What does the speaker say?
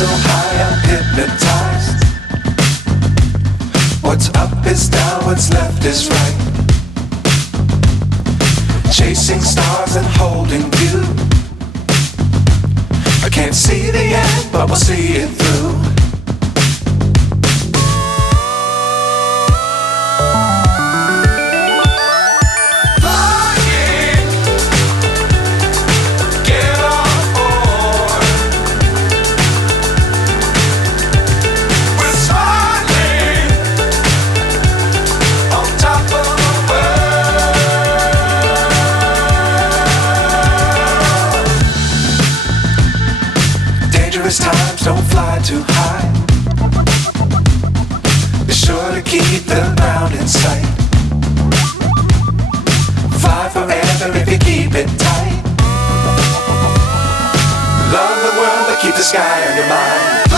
so high I'm hypnotized. What's up is down, what's left is right. Chasing stars and holding you. I can't see the end, but we'll see it through. Times don't fly too high. Be sure to keep the ground in sight. Fly forever if you keep it tight. Love the world but keep the sky on your mind.